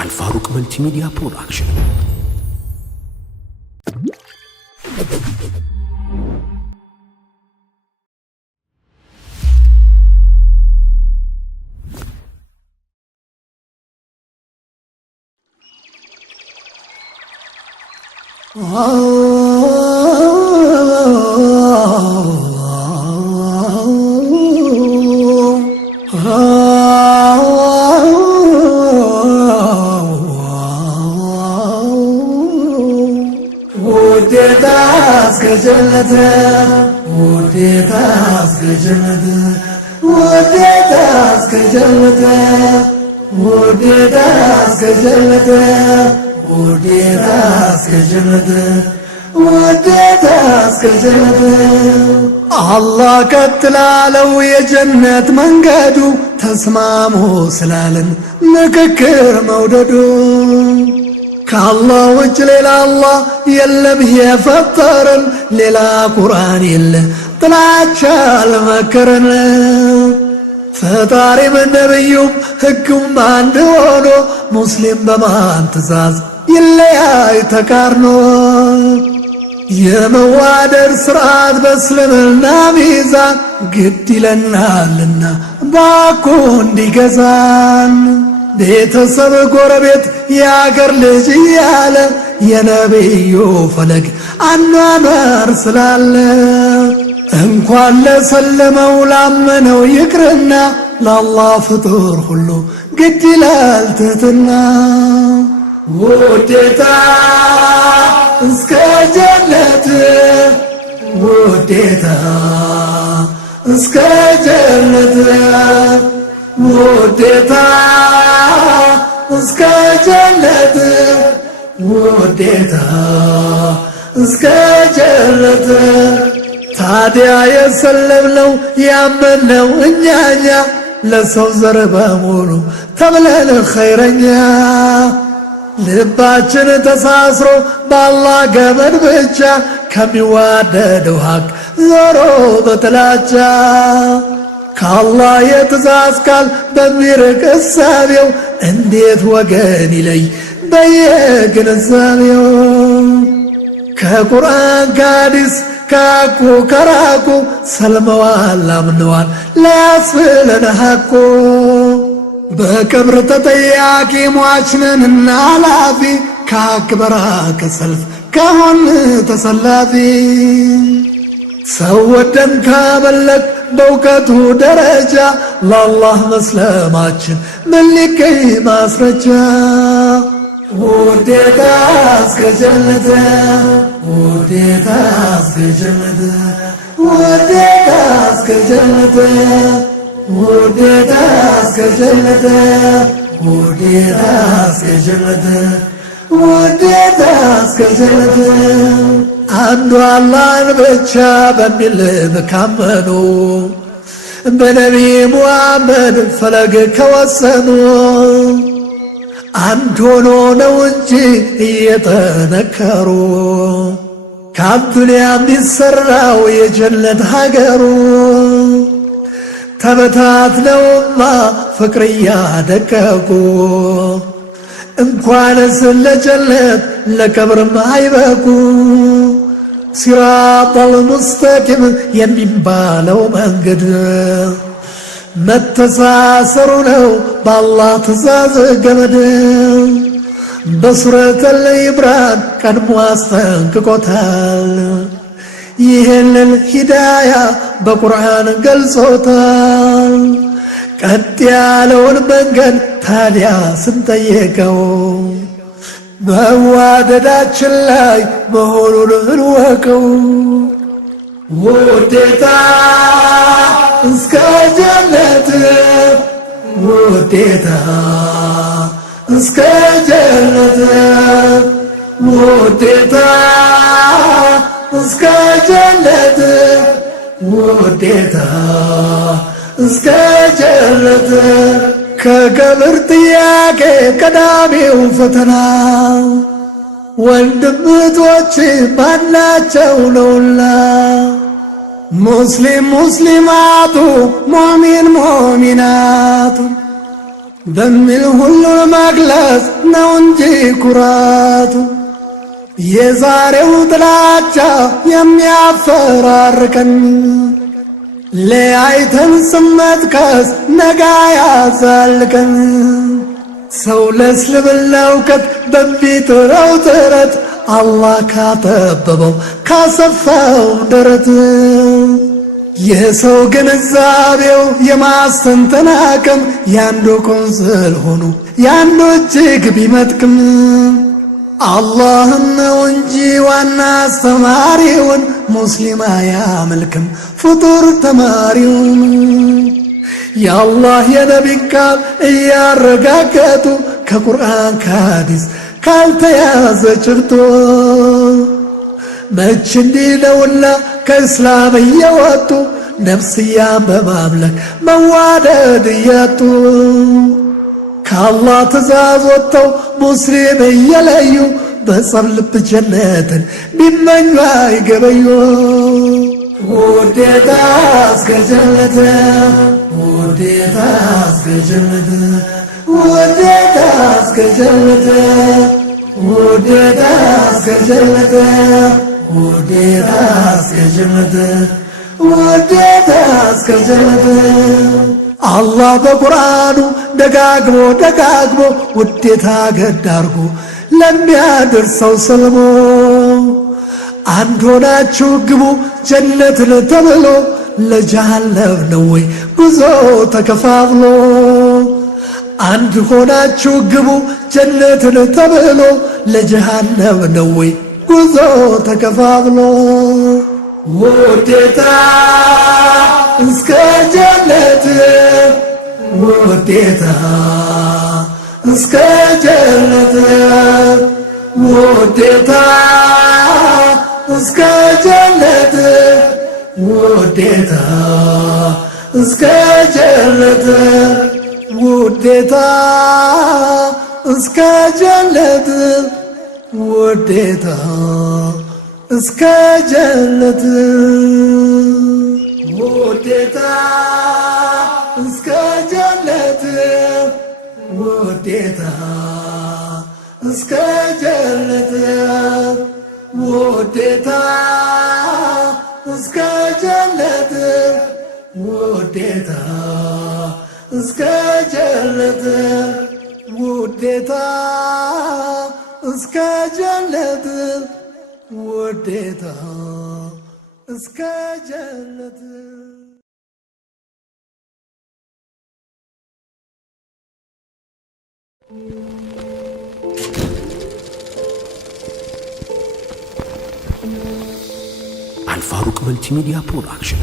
አልፋሩቅ መልቲሚዲያ ፕሮዳክሽን አላህ ቀጥላለው የጀነት መንገዱ ተስማሙ ስላለን ምክክር መውደዱ ከአላህ ውጭ ሌላ አላህ የለም የፈጠረን ሌላ ቁርአን የለ ጥላቻ አልመከረን ፈጣሪም ነብዩም ሕጉም አንድ ሆኖ ሙስሊም በማን ትእዛዝ ይለያይ ተቃርኖ የመዋደድ ሥርዓት በእስልምና ሚዛን ግድ ይለናልና ባኮ እንዲገዛን ቤተሰብ ጎረቤት የአገር ልጅ እያለ የነቢዩ ፈለግ አኗኗር ስላለ እንኳን ለሰለመው ላመነው ይቅርና ለአላህ ፍጡር ሁሉ ግድ ይላል ትሕትና ውዴታ እስከ ጀነት ውዴታ እስከ ጀነት ውዴታ እስከ ጀነት ውዴታ እስከ ጀነት ታዲያ የሰለምነው ያመንነው እኛኛ ለሰው ዘር በሙሉ ተብለን ኸይረኛ ልባችን ተሳስሮ በአላህ ገመድ ብቻ ከሚዋደደው ሐቅ ዞሮ በጥላቻ ከአላህ የትእዛዝ ቃል በሚርቅ እሳቤው እንዴት ወገን ይለይ በየግንዛቤው ከቁርአን ከሐዲስ ከሐቁ ከራቁ ሰልመዋል አምነዋል ላያስብለን ሐቁ በቀብር ተጠያቂ ሟችነንና ኃላፊ ከሐቅ በራቀ ሰልፍ ከሆን ተሰላፊ ሰው ወደን ካመለክ በእውቀቱ ደረጃ ለአላህ መስለማችን ምን ሊገኝ ማስረጃ ውዴታ እስከ ጀነት ውዴታ እስከ ጀነት ውዴታ እስከ ጀነት ውዴታ እስከ ጀነት ውዴታ እስከ ጀነት ውዴታ እስከ ጀነት አንዱ አላህን ብቻ በሚል ካመኑ በነቢ ሙሐመድ ፈለግ ከወሰኑ አንድ ሆኖ ነው እንጂ እየጠነከሩ ከአዱንያ የሚሠራው የጀነት ሀገሩ ተበታትነውማ ፍቅር እያደቀቁ እንኳንስ ለጀነት ለቀብርም አይበቁ ሲራጠል ሙስተቂም የሚባለው መንገድ መተሳሰሩ ነው በአላህ ትእዛዝ ገመድ በሱረቱል ኢምራን ቀድሞ አስጠንቅቆታል ይህንን ሂዳያ በቁርአን ገልጾታል ቀጥ ያለውን መንገድ ታዲያ ስንጠየቀው መዋደዳችን ላይ መሆኑን እንወቀው ውዴታ እስከ ጀነት ውዴታ እስከ ጀነት ውዴታ እስከ ጀነት ውዴታ እስከ ጀነት ከቀብር ጥያቄ ቀዳሚው ፈተና ወንድም እህቶች ማናቸው ነውና ሙስሊም ሙስሊማቱ ሙእሚን ሙእሚናቱ በሚል ሁሉን መግለጽ ነው እንጂ ኩራቱ። የዛሬው ጥላቻ የሚያፈራርቀን ለያይተን ስመጥቀስ ነጋ ያዛልቀን። ሰው ለእስልምና እውቀት በሚጥረው ጥረት አላህ ካጠበበው ካሰፋው ደረት የሰው ግንዛቤው የማስተንተን አቅም ያንዱ ቆንጽል ሆኖ ያንዱ እጅግ ቢመጥቅም አላህን ነው እንጂ ዋና አስተማሪውን ሙስሊም አያመልክም ፍጡር ተማሪውን። የአላህ የነቢ ቃል እያረጋገጡ ከቁርአን ከሐዲስ ካልተያዘ ጭብጦ መች እንዲህ ነውና ከእስላም እየወጡ ነፍስያን በማምለክ መዋደድ እያጡ ከአላህ ትእዛዝ ወጥተው ሙስሊም እየለዩ በጸብ ልብ ጀነትን ቢመኙ አይገበዩ። ውዴታ እስከ ጀነት ውዴታ እስከ ጀነት ውዴታ እስከ ጀነት ውዴታ እስከ ጀነት ውዴታ እስከ ጀነት ውዴታ እስከ ጀነት። አላህ በቁርአኑ ደጋግሞ ደጋግሞ ውዴታ ገድ አርጎ ለሚያደርሰው ሰልሞ አንድ ሆናችሁ ግቡ ጀነትን ተብሎ ለጀሃነም ነው ወይ ጉዞ ተከፋፍሎ? አንድ ሆናችሁ ግቡ ጀነትን ተብሎ ለጀሃነም ነው ወይ ጉዞ ተከፋፍሎ? ውዴታ እስከ ጀነት ውዴታ እስከ ጀነት ውዴታ እስከ ጀነት ውዴታ እስከ ጀነት ውዴታ እስከ ጀነት ውዴታ እስከ ጀነት ውዴታ እስከ ጀነት ውዴታ እስከ ጀነት ውዴታ እስከ ጀነት ውዴታ እስከ ጀነት ውዴታ እስከ ጀነት ውዴታ እስከ ጀነት። አልፋሩቅ መልቲሚዲያ ፕሮዳክሽን